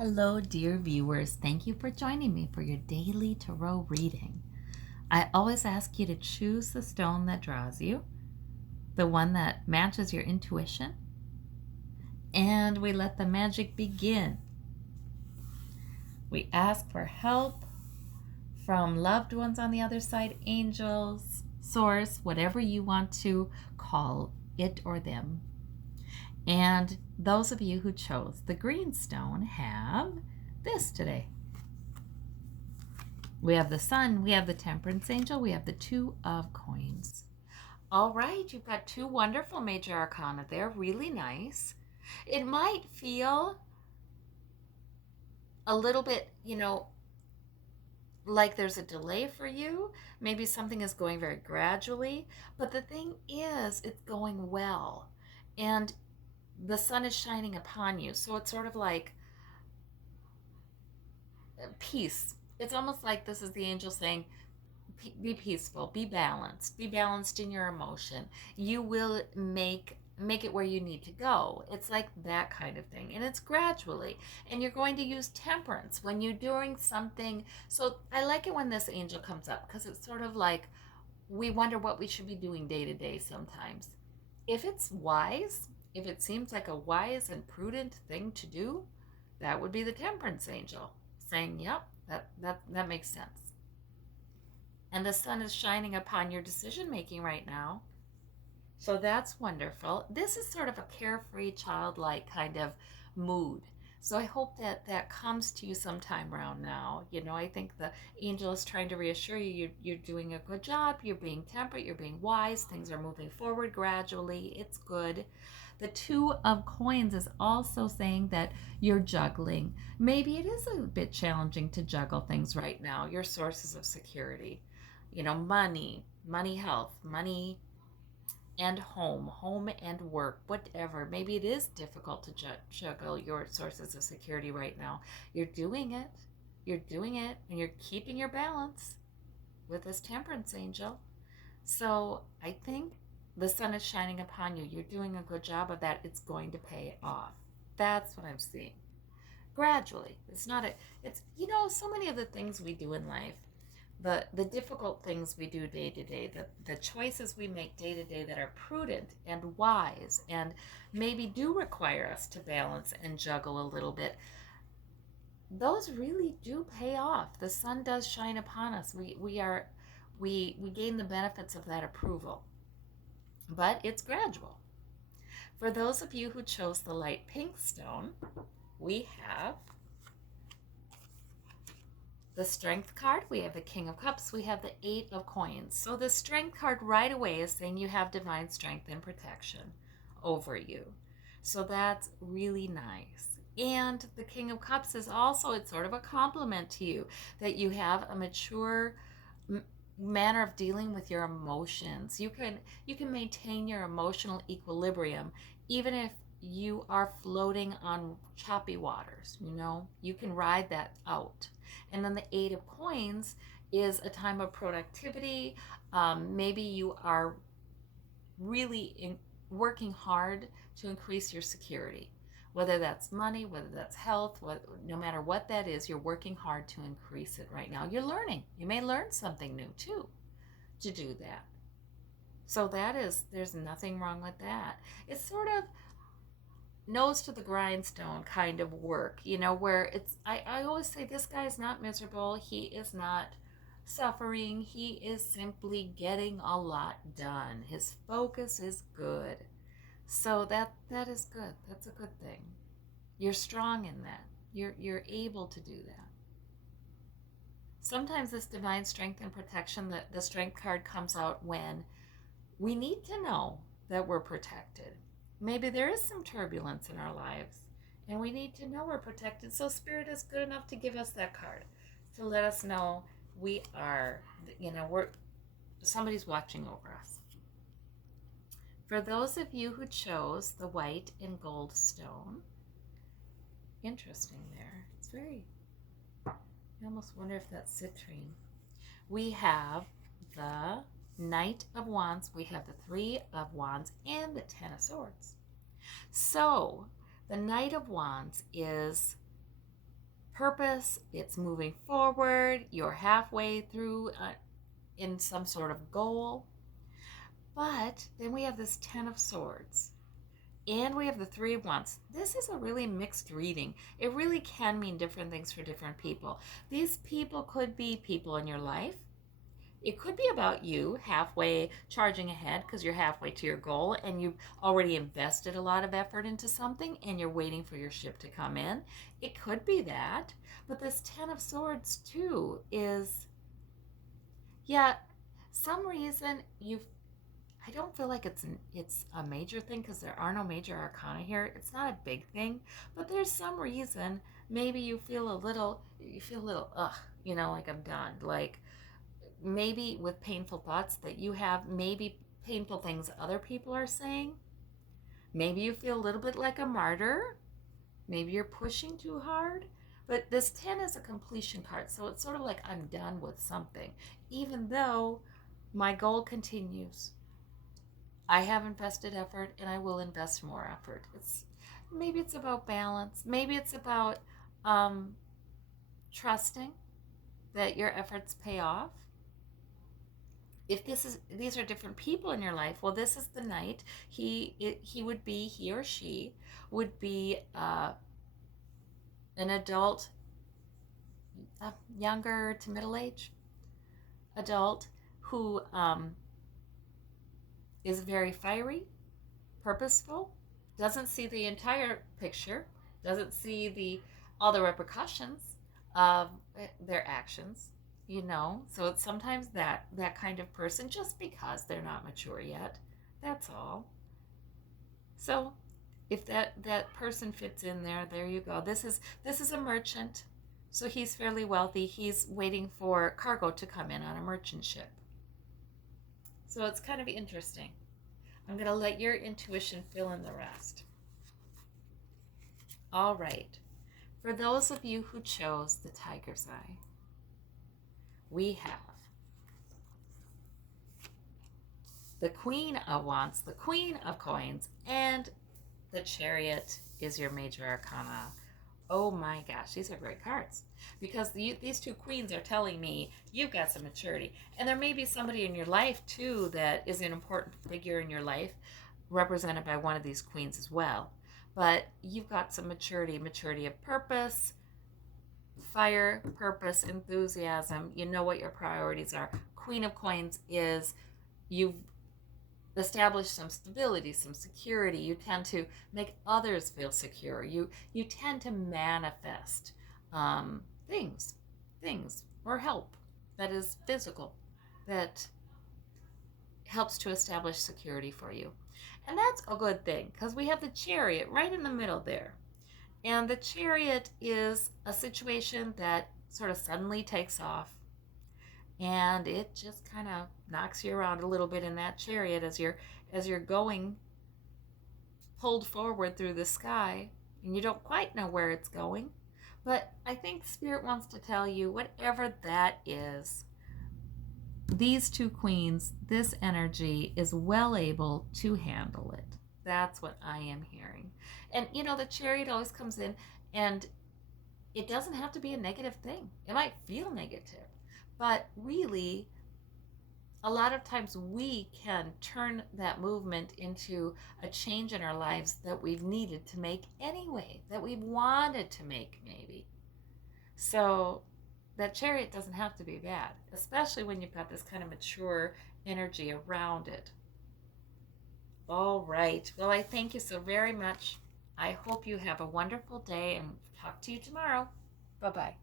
Hello, dear viewers. Thank you for joining me for your daily tarot reading. I always ask you to choose the stone that draws you, the one that matches your intuition, and we let the magic begin. We ask for help from loved ones on the other side, angels, source, whatever you want to call it or them. And those of you who chose the green stone have this today. We have the Sun, we have the Temperance Angel, we have the Two of Coins. All right, you've got two wonderful major arcana there, really nice. It might feel a little bit, like there's a delay for you. Maybe something is going very gradually, but the thing is, it's going well. And the sun is shining upon you. So it's sort of like peace. It's almost like this is the angel saying, be peaceful, be balanced in your emotion. You will make it where you need to go. It's like that kind of thing, and it's gradually. And you're going to use temperance when you're doing something. So I like it when this angel comes up, because it's sort of like we wonder what we should be doing day to day sometimes. If it's wise, if it seems like a wise and prudent thing to do, that would be the temperance angel saying, yep, that makes sense. And the sun is shining upon your decision making right now. So that's wonderful. This is sort of a carefree, childlike kind of mood. So I hope that comes to you sometime around now. I think the angel is trying to reassure you you're doing a good job. You're being temperate. You're being wise. Things are moving forward gradually. It's good. The Two of Coins is also saying that you're juggling. Maybe it is a bit challenging to juggle things right now. Your sources of security, money, health, money and home and work, whatever. Maybe it is difficult to juggle your sources of security right now. You're doing it. And you're keeping your balance with this temperance angel. So I think the sun is shining upon you. You're doing a good job of that. It's going to pay off. That's what I'm seeing. Gradually. It's so many of the things we do in life, the difficult things we do day to day, the choices we make day to day that are prudent and wise and maybe do require us to balance and juggle a little bit, those really do pay off. The sun does shine upon us. We gain the benefits of that approval, but it's gradual. For those of you who chose the light pink stone, we have the Strength card, we have the King of Cups, we have the Eight of Coins. So the Strength card right away is saying you have divine strength and protection over you. So that's really nice. And the King of Cups is also, it's sort of a compliment to you that you have a mature manner of dealing with your emotions. You can maintain your emotional equilibrium even if you are floating on choppy waters. You can ride that out. And then the Eight of Coins is a time of productivity. Maybe you are really working hard to increase your security, whether that's money, whether that's health, no matter what that is, you're working hard to increase it right now. You're learning. You may learn something new too to do that. So there's nothing wrong with that. It's sort of nose to the grindstone kind of work, where I always say this guy is not miserable. He is not suffering. He is simply getting a lot done. His focus is good. So that is good. That's a good thing. You're strong in that. You're able to do that. Sometimes this divine strength and protection, the strength card comes out when we need to know that we're protected. Maybe there is some turbulence in our lives and we need to know we're protected. So Spirit is good enough to give us that card to let us know we are, somebody's watching over us. For those of you who chose the white and gold stone, interesting there. It's very, I almost wonder if that's citrine. We have the Knight of Wands, we have the Three of Wands, and the Ten of Swords. So the Knight of Wands is purpose, it's moving forward, you're halfway through in some sort of goal. But then we have this Ten of Swords. And we have the Three of Wands. This is a really mixed reading. It really can mean different things for different people. These people could be people in your life. It could be about you halfway charging ahead because you're halfway to your goal and you've already invested a lot of effort into something and you're waiting for your ship to come in. It could be that. But this Ten of Swords too is, yeah, some reason you've I don't feel like it's a major thing because there are no major arcana here. It's not a big thing, but there's some reason maybe you feel a little like I'm done. Like maybe with painful thoughts that you have, maybe painful things other people are saying. Maybe you feel a little bit like a martyr. Maybe you're pushing too hard. But this 10 is a completion card, so it's sort of like I'm done with something, even though my goal continues. I have invested effort and I will invest more effort. Maybe it's about balance. Maybe it's about trusting that your efforts pay off. If these are different people in your life, well, this is the Knight. He or she would be an adult, younger to middle age adult who is very fiery, purposeful, doesn't see the entire picture, doesn't see all the repercussions of their actions, So it's sometimes that kind of person, just because they're not mature yet. That's all. So if that person fits in there you go. This is a merchant. So he's fairly wealthy. He's waiting for cargo to come in on a merchant ship. So it's kind of interesting. I'm going to let your intuition fill in the rest. All right. For those of you who chose the Tiger's Eye, we have the Queen of Wands, the Queen of Coins, and the Chariot is your major arcana. Oh my gosh, these are great cards, because these two queens are telling me you've got some maturity. And there may be somebody in your life too that is an important figure in your life, represented by one of these queens as well. But you've got some maturity of purpose, fire, purpose, enthusiasm. You know what your priorities are. Queen of Coins is you've established some stability, some security. You tend to make others feel secure. You tend to manifest things or help that is physical, that helps to establish security for you. And that's a good thing, because we have the Chariot right in the middle there. And the Chariot is a situation that sort of suddenly takes off, and it just kind of knocks you around a little bit in that Chariot as you're going, pulled forward through the sky, and you don't quite know where it's going. But I think Spirit wants to tell you, whatever that is, these two queens, this energy is well able to handle it. That's what I am hearing. And the Chariot always comes in, and it doesn't have to be a negative thing. It might feel negative, but really, a lot of times we can turn that movement into a change in our lives that we've needed to make anyway, that we've wanted to make maybe. So that Chariot doesn't have to be bad, especially when you've got this kind of mature energy around it. All right. Well, I thank you so very much. I hope you have a wonderful day, and talk to you tomorrow. Bye-bye.